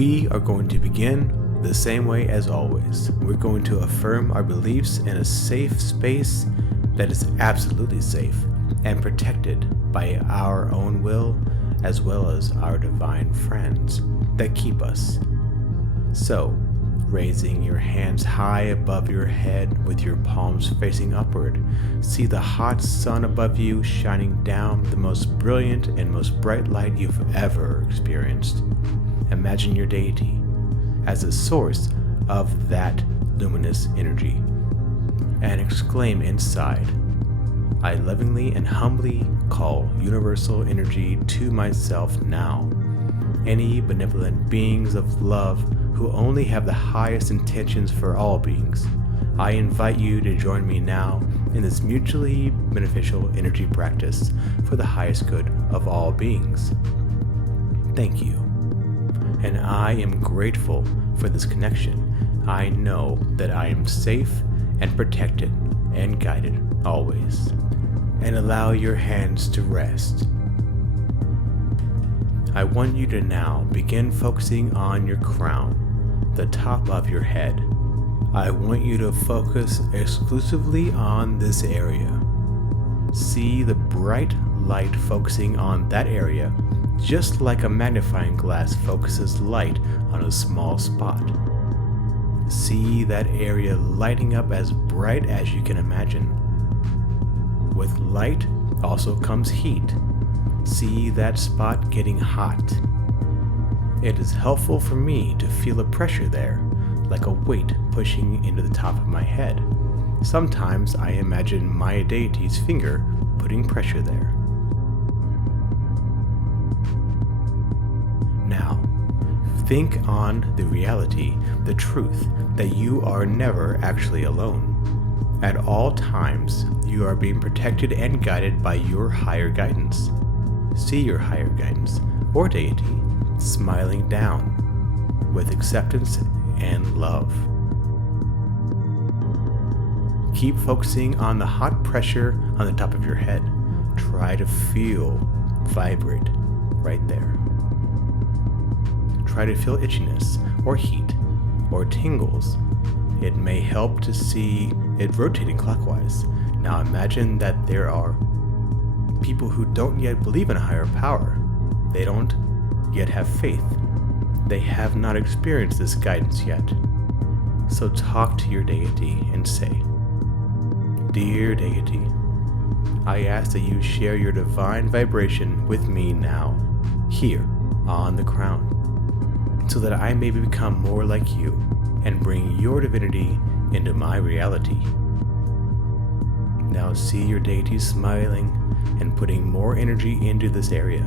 We are going to begin the same way as always. We're going to affirm our beliefs in a safe space that is absolutely safe and protected by our own will as well as our divine friends that keep us. So, raising your hands high above your head with your palms facing upward, see the hot sun above you shining down the most brilliant and most bright light you've ever experienced. Imagine your deity as the source of that luminous energy and exclaim inside, I lovingly and humbly call universal energy to myself now. Any benevolent beings of love who only have the highest intentions for all beings, I invite you to join me now in this mutually beneficial energy practice for the highest good of all beings. Thank you. And I am grateful for this connection. I know that I am safe and protected and guided always. And allow your hands to rest. I want you to now begin focusing on your crown, the top of your head. I want you to focus exclusively on this area. See the bright light focusing on that area, just like a magnifying glass focuses light on a small spot. See that area lighting up as bright as you can imagine. With light also comes heat. See that spot getting hot. It is helpful for me to feel a pressure there, like a weight pushing into the top of my head. Sometimes I imagine my deity's finger putting pressure there. Now, think on the reality, the truth, that you are never actually alone. At all times, you are being protected and guided by your higher guidance. See your higher guidance, or deity, smiling down with acceptance and love. Keep focusing on the hot pressure on the top of your head. Try to feel vibrate right there. Try to feel itchiness or heat or tingles. It may help to see it rotating clockwise. Now imagine that there are people who don't yet believe in a higher power. They don't yet have faith. They have not experienced this guidance yet. So talk to your deity and say, Dear deity, I ask that you share your divine vibration with me now, here on the crown, so that I may become more like you and bring your divinity into my reality. Now see your deity smiling and putting more energy into this area.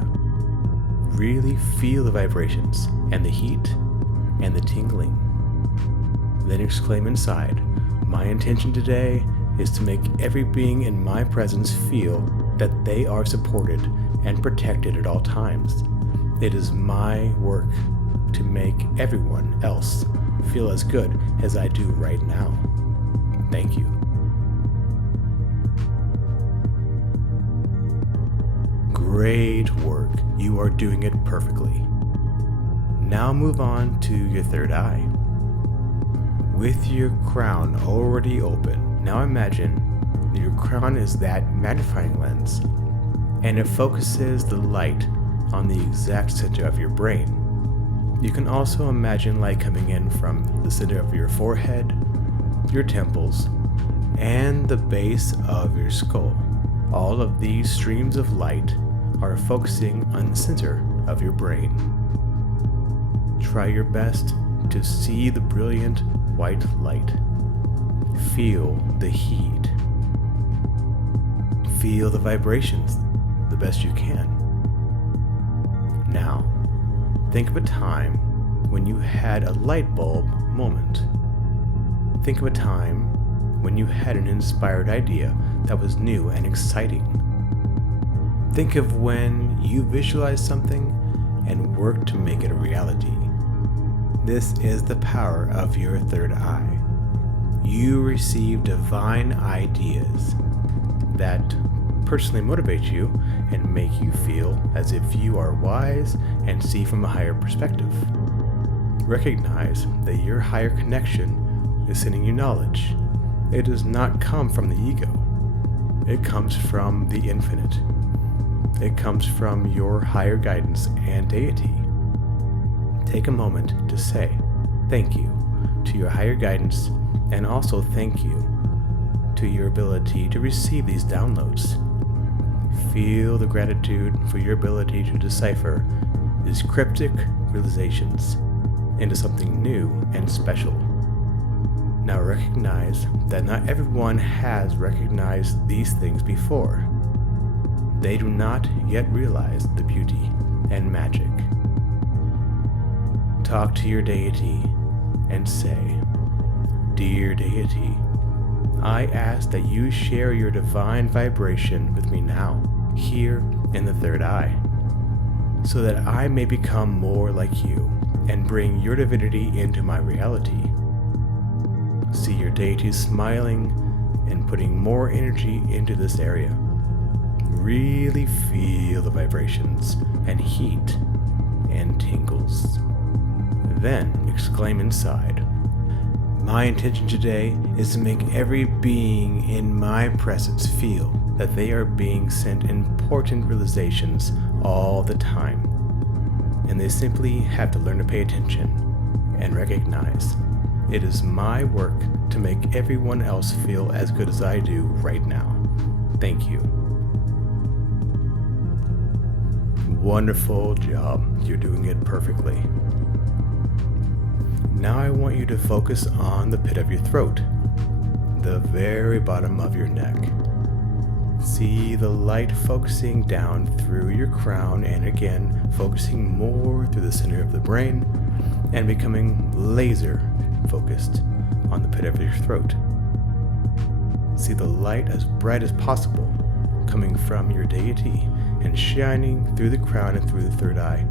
Really feel the vibrations and the heat and the tingling. Then exclaim inside, my intention today is to make every being in my presence feel that they are supported and protected at all times. It is my work to make everyone else feel as good as I do right now. Thank you. Great work. You are doing it perfectly. Now move on to your third eye. With your crown already open, now imagine that your crown is that magnifying lens, and it focuses the light on the exact center of your brain. You can also imagine light coming in from the center of your forehead, your temples, and the base of your skull. All of these streams of light are focusing on the center of your brain. Try your best to see the brilliant white light. Feel the heat. Feel the vibrations the best you can. Now, think of a time when you had a light bulb moment. Think of a time when you had an inspired idea that was new and exciting. Think of when you visualized something and worked to make it a reality. This is the power of your third eye. You receive divine ideas that personally motivate you and make you feel as if you are wise and see from a higher perspective. Recognize that your higher connection is sending you knowledge. It does not come from the ego. It comes from the infinite. It comes from your higher guidance and deity. Take a moment to say thank you to your higher guidance, and also thank you to your ability to receive these downloads. Feel the gratitude for your ability to decipher these cryptic realizations into something new and special. Now recognize that not everyone has recognized these things before. They do not yet realize the beauty and magic. Talk to your deity and say, "Dear deity, I ask that you share your divine vibration with me now, here in the third eye, so that I may become more like you and bring your divinity into my reality." See your deity smiling and putting more energy into this area. Really feel the vibrations and heat and tingles. Then exclaim inside, "My intention today is to make every being in my presence feel that they are being sent important realizations all the time, and they simply have to learn to pay attention and recognize it is my work to make everyone else feel as good as I do right now. Thank you." Wonderful job. You're doing it perfectly. Now I want you to focus on the pit of your throat, the very bottom of your neck. See the light focusing down through your crown, and again focusing more through the center of the brain and becoming laser focused on the pit of your throat. See the light as bright as possible coming from your deity and shining through the crown and through the third eye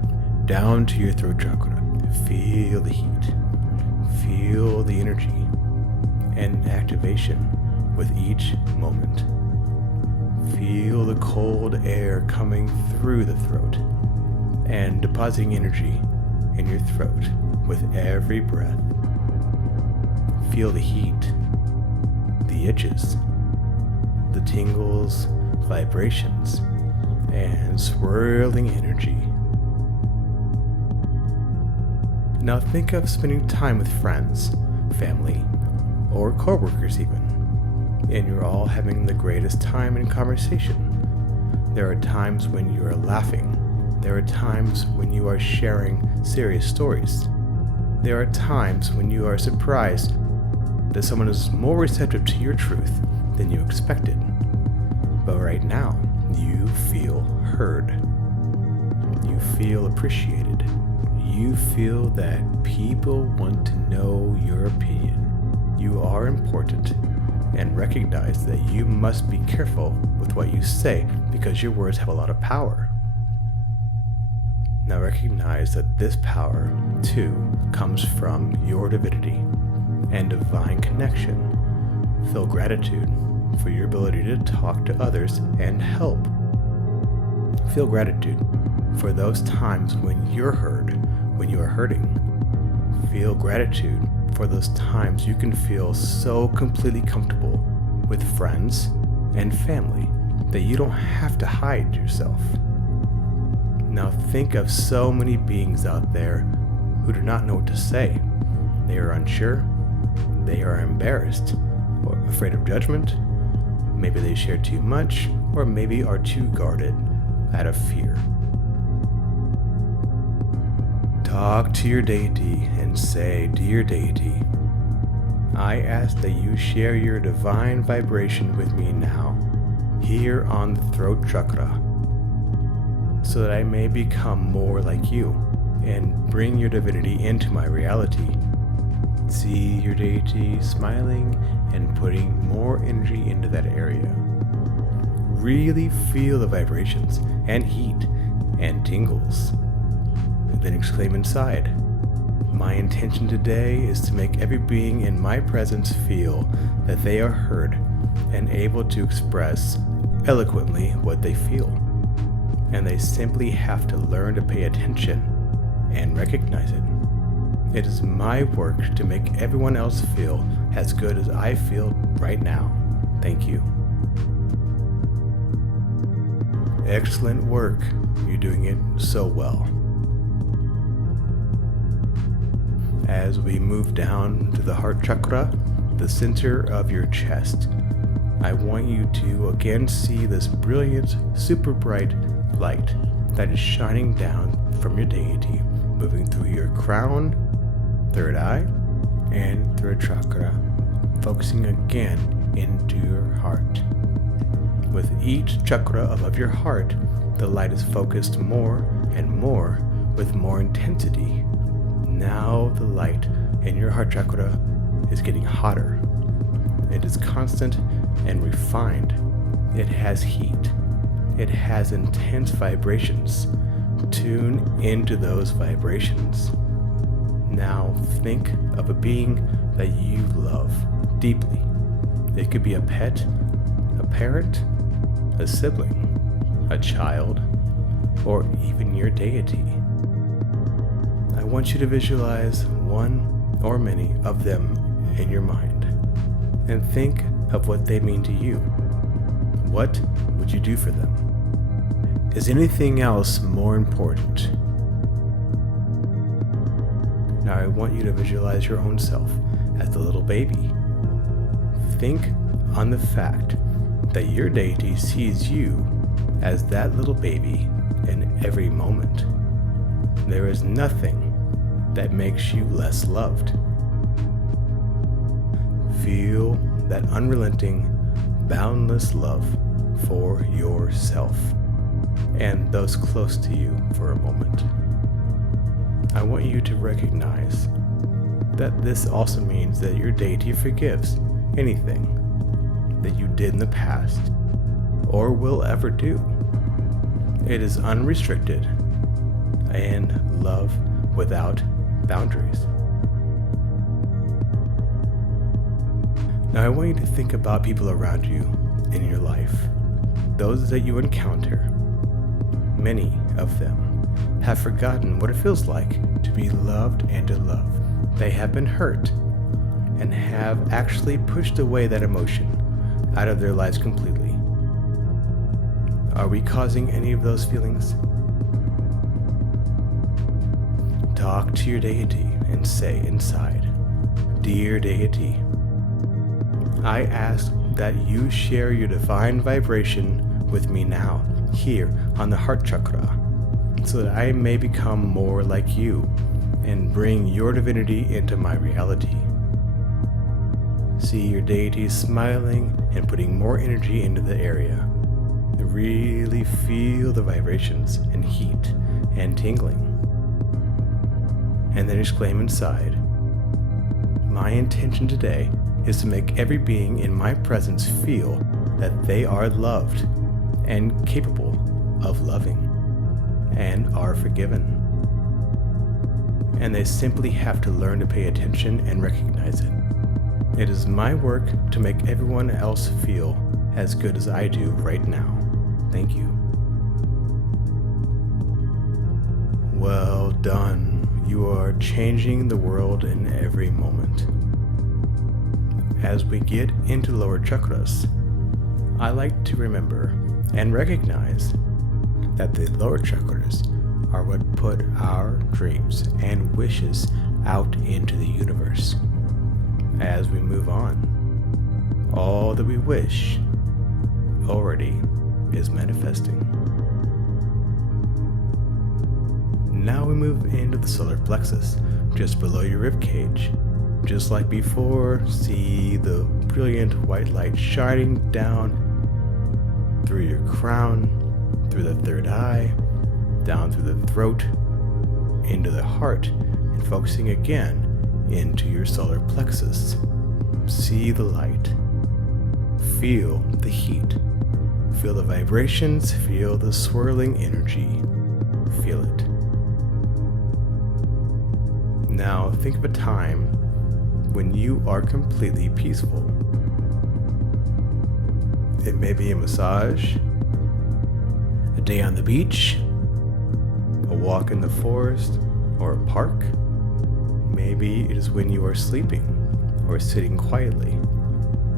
down to your throat chakra. Feel the heat, feel the energy and activation with each moment. Feel the cold air coming through the throat and depositing energy in your throat with every breath. Feel the heat, the itches, the tingles, vibrations, and swirling energy. Now think of spending time with friends, family, or coworkers even, and you're all having the greatest time in conversation. There are times when you are laughing. There are times when you are sharing serious stories. There are times when you are surprised that someone is more receptive to your truth than you expected. But right now, you feel heard. You feel appreciated. You feel that people want to know your opinion. You are important, and recognize that you must be careful with what you say because your words have a lot of power. Now recognize that this power, too, comes from your divinity and divine connection. Feel gratitude for your ability to talk to others and help. Feel gratitude for those times when you're heard, when you are hurting. Feel gratitude for those times you can feel so completely comfortable with friends and family that you don't have to hide yourself. Now think of so many beings out there who do not know what to say. They are unsure, they are embarrassed, or afraid of judgment. Maybe they share too much, or maybe are too guarded out of fear. Talk to your deity and say, "Dear deity, I ask that you share your divine vibration with me now, here on the throat chakra, so that I may become more like you and bring your divinity into my reality." See your deity smiling and putting more energy into that area. Really feel the vibrations and heat and tingles. Then exclaim inside, "My intention today is to make every being in my presence feel that they are heard and able to express eloquently what they feel. And they simply have to learn to pay attention and recognize it. It is my work to make everyone else feel as good as I feel right now. Thank you. Excellent work. You're doing it so well. As we move down to the heart chakra, the center of your chest, I want you to again see this brilliant, super bright light that is shining down from your deity, moving through your crown, third eye, and third chakra, focusing again into your heart. With each chakra above your heart, the light is focused more and more with more intensity. Now the light in your heart chakra is getting hotter. It is constant and refined. It has heat. It has intense vibrations. Tune into those vibrations. Now think of a being that you love deeply. It could be a pet, a parent, a sibling, a child, or even your deity. I want you to visualize one or many of them in your mind and think of what they mean to you. What would you do for them? Is anything else more important? Now I want you to visualize your own self as the little baby. Think on the fact that your deity sees you as that little baby in every moment. There is nothing that makes you less loved. Feel that unrelenting, boundless love for yourself and those close to you for a moment. I want you to recognize that this also means that your deity forgives anything that you did in the past or will ever do. It is unrestricted and love without boundaries. Now I want you to think about people around you in your life, those that you encounter. Many of them have forgotten what it feels like to be loved and to love. They have been hurt and have actually pushed away that emotion out of their lives completely. Are we causing any of those feelings? Talk to your deity and say inside, "Dear deity, I ask that you share your divine vibration with me now, here on the heart chakra, so that I may become more like you and bring your divinity into my reality." See your deity smiling and putting more energy into the area. Really feel the vibrations and heat and tingling. And then exclaim inside, "My intention today is to make every being in my presence feel that they are loved and capable of loving and are forgiven. And they simply have to learn to pay attention and recognize it. It is my work to make everyone else feel as good as I do right now. Thank you." Well done. You are changing the world in every moment. As we get into lower chakras, I like to remember and recognize that the lower chakras are what put our dreams and wishes out into the universe. As we move on, all that we wish already is manifesting. Now we move into the solar plexus, just below your rib cage. Just like before, see the brilliant white light shining down through your crown, through the third eye, down through the throat, into the heart, and focusing again into your solar plexus. See the light. Feel the heat. Feel the vibrations. Feel the swirling energy. Feel it. Now think of a time when you are completely peaceful. It may be a massage, a day on the beach, a walk in the forest, or a park. Maybe it is when you are sleeping or sitting quietly.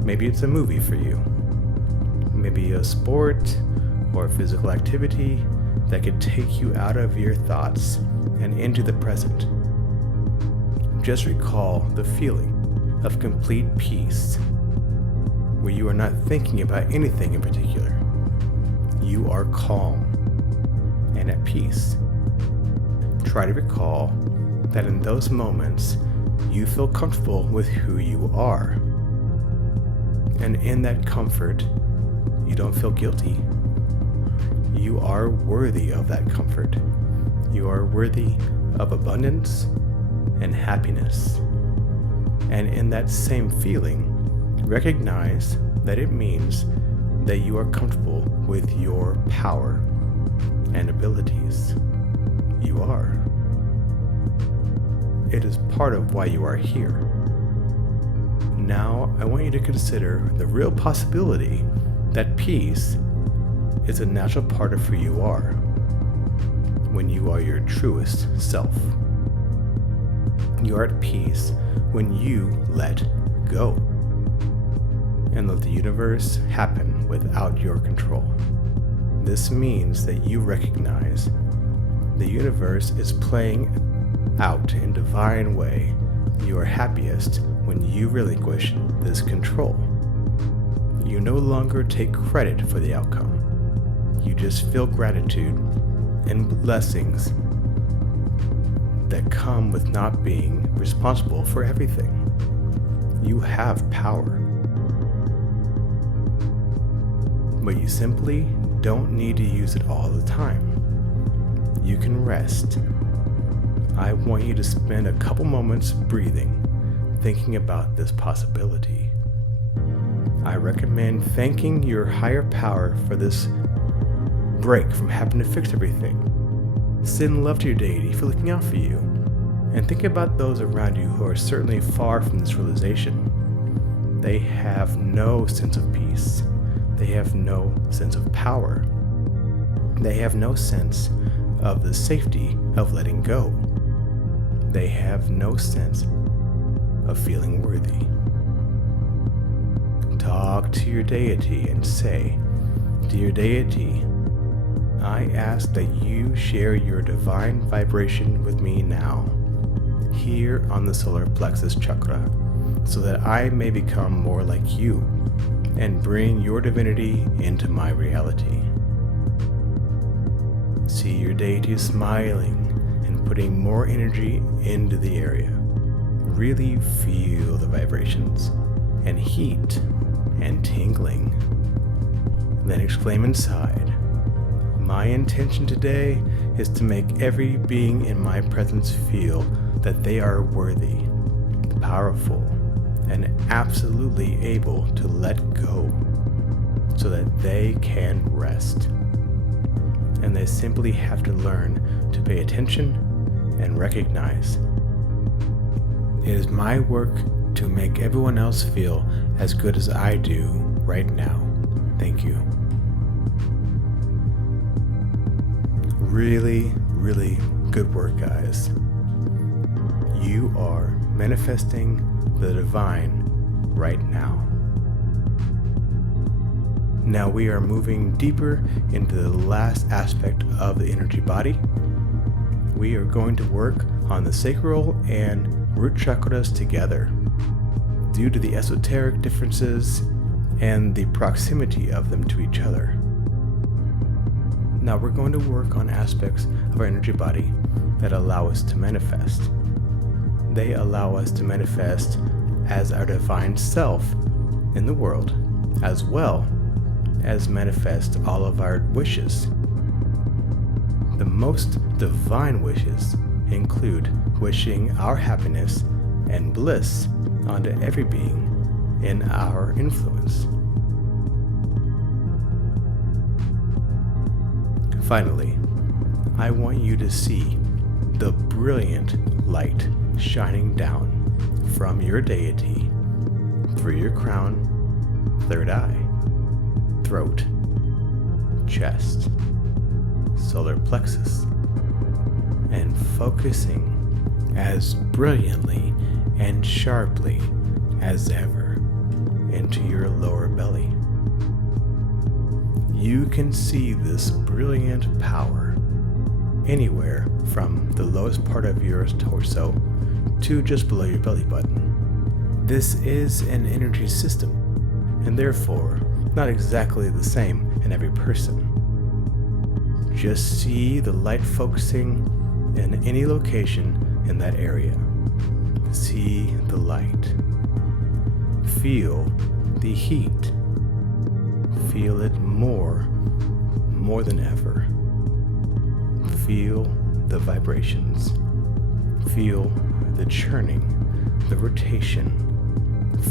Maybe it's a movie for you. Maybe a sport or physical activity that could take you out of your thoughts and into the present. Just recall the feeling of complete peace, where you are not thinking about anything in particular. You are calm and at peace. Try to recall that in those moments, you feel comfortable with who you are. And in that comfort, you don't feel guilty. You are worthy of that comfort. You are worthy of abundance and happiness. And in that same feeling, recognize that it means that you are comfortable with your power and abilities. You are. It is part of why you are here. Now, I want you to consider the real possibility that peace is a natural part of who you are when you are your truest self. You are at peace when you let go and let the universe happen without your control. This means that you recognize the universe is playing out in divine way. You are happiest when you relinquish this control. You no longer take credit for the outcome. You just feel gratitude and blessings that come with not being responsible for everything. You have power, but you simply don't need to use it all the time. You can rest. I want you to spend a couple moments breathing, thinking about this possibility. I recommend thanking your higher power for this break from having to fix everything. Send love to your deity for looking out for you. And think about those around you who are certainly far from this realization. They have no sense of peace. They have no sense of power. They have no sense of the safety of letting go. They have no sense of feeling worthy. Talk to your deity and say, "Dear deity, I ask that you share your divine vibration with me now, here on the solar plexus chakra, so that I may become more like you and bring your divinity into my reality." See your deity smiling and putting more energy into the area. Really feel the vibrations and heat and tingling. Then exclaim inside, "My intention today is to make every being in my presence feel that they are worthy, powerful, and absolutely able to let go so that they can rest." And they simply have to learn to pay attention and recognize. It is my work to make everyone else feel as good as I do right now. Thank you. Really, really good work, guys. You are manifesting the divine right now. Now we are moving deeper into the last aspect of the energy body. We are going to work on the sacral and root chakras together due to the esoteric differences and the proximity of them to each other. Now we're going to work on aspects of our energy body that allow us to manifest. They allow us to manifest as our divine self in the world, as well as manifest all of our wishes. The most divine wishes include wishing our happiness and bliss onto every being in our influence. Finally, I want you to see the brilliant light shining down from your deity through your crown, third eye, throat, chest, solar plexus, and focusing as brilliantly and sharply as ever into your lower belly. You can see this brilliant power anywhere from the lowest part of your torso to just below your belly button. This is an energy system, and therefore not exactly the same in every person. Just see the light focusing in any location in that area. See the light. Feel the heat. Feel it more than ever. Feel the vibrations. Feel the churning, the rotation.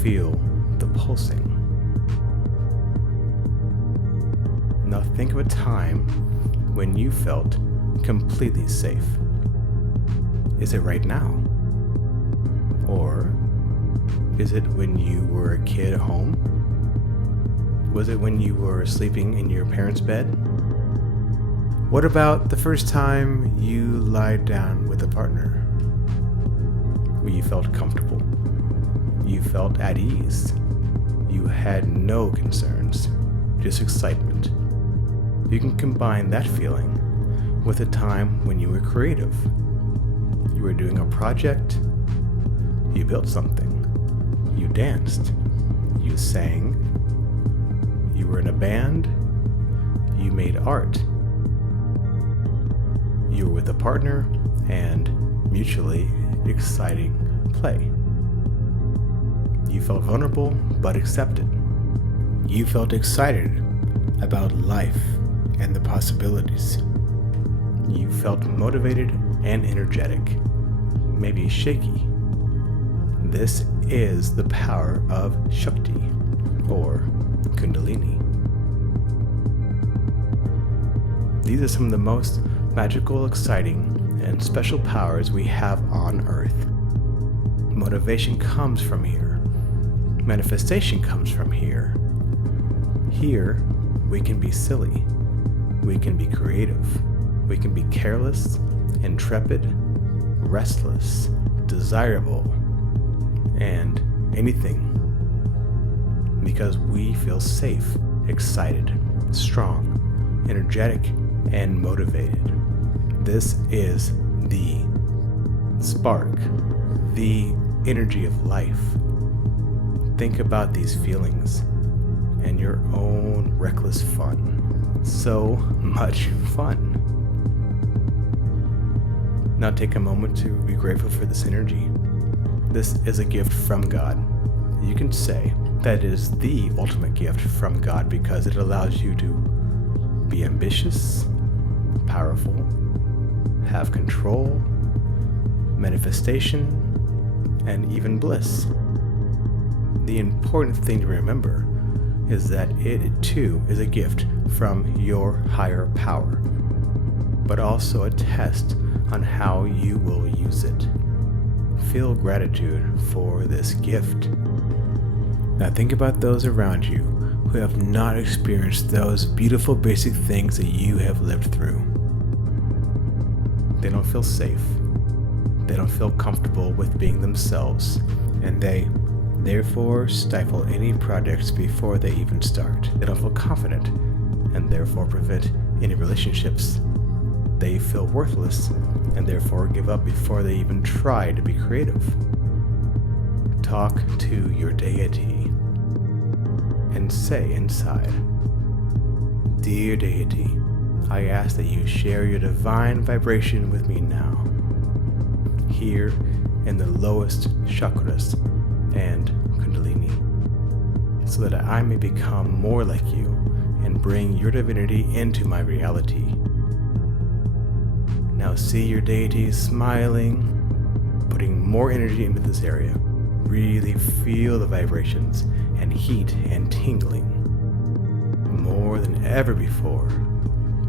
Feel the pulsing. Now think of a time when you felt completely safe. Is it right now? Or is it when you were a kid at home? Was it when you were sleeping in your parents' bed? What about the first time you lied down with a partner? Where you felt comfortable. You felt at ease. You had no concerns, just excitement. You can combine that feeling with a time when you were creative. You were doing a project. You built something. You danced. You sang. You were in a band. You made art. You were with a partner and mutually exciting play. You felt vulnerable but accepted. You felt excited about life and the possibilities. You felt motivated and energetic, maybe shaky. This is the power of Shakti, or Kundalini. These are some of the most magical, exciting, and special powers we have on Earth. Motivation comes from here. Manifestation comes from here. Here, we can be silly. We can be creative. We can be careless, intrepid, restless, desirable, and anything. Because we feel safe, excited, strong, energetic, and motivated. This is the spark, the energy of life. Think about these feelings and your own reckless fun. So much fun. Now take a moment to be grateful for this energy. This is a gift from God. You can say that it is the ultimate gift from God because it allows you to be ambitious, powerful, have control, manifestation, and even bliss. The important thing to remember is that it too is a gift from your higher power, but also a test on how you will use it. Feel gratitude for this gift. Now think about those around you who have not experienced those beautiful basic things that you have lived through. They don't feel safe. They don't feel comfortable with being themselves, and they therefore stifle any projects before they even start. They don't feel confident, and therefore prevent any relationships. They feel worthless, and therefore give up before they even try to be creative. Talk to your deity and say inside, "Dear deity, I ask that you share your divine vibration with me now, here in the lowest chakras and Kundalini, so that I may become more like you and bring your divinity into my reality." Now see your deity smiling, putting more energy into this area. Really feel the vibrations and heat and tingling more than ever before,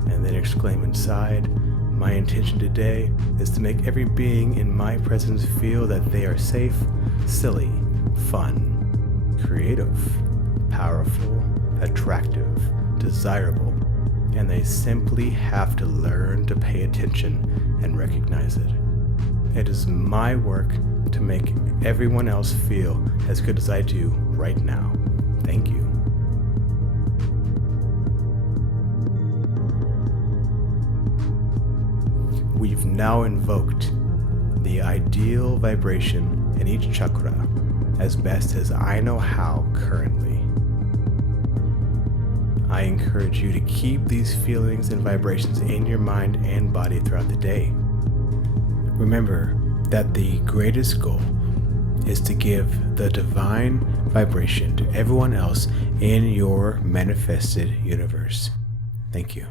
and then exclaim inside, "My intention today is to make every being in my presence feel that they are safe, silly, fun, creative, powerful, attractive, desirable, and they simply have to learn to pay attention and recognize it. It is my work to make everyone else feel as good as I do right now. Thank you. We've now invoked the ideal vibration in each chakra as best as I know how currently. I encourage you to keep these feelings and vibrations in your mind and body throughout the day. Remember that the greatest goal is to give the divine vibration to everyone else in your manifested universe. Thank you.